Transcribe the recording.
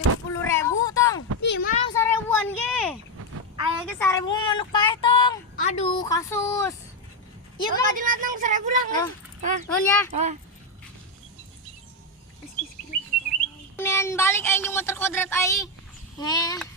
50.000 tong. Di mau 1.000-an ge. Aya ge 1.000 manuk paeh tong. Aduh, kasus. Ieu mah dilatang 1.000 lah. Nuhun ya. Nean balik aing jeung motor kodrat aing. Heh.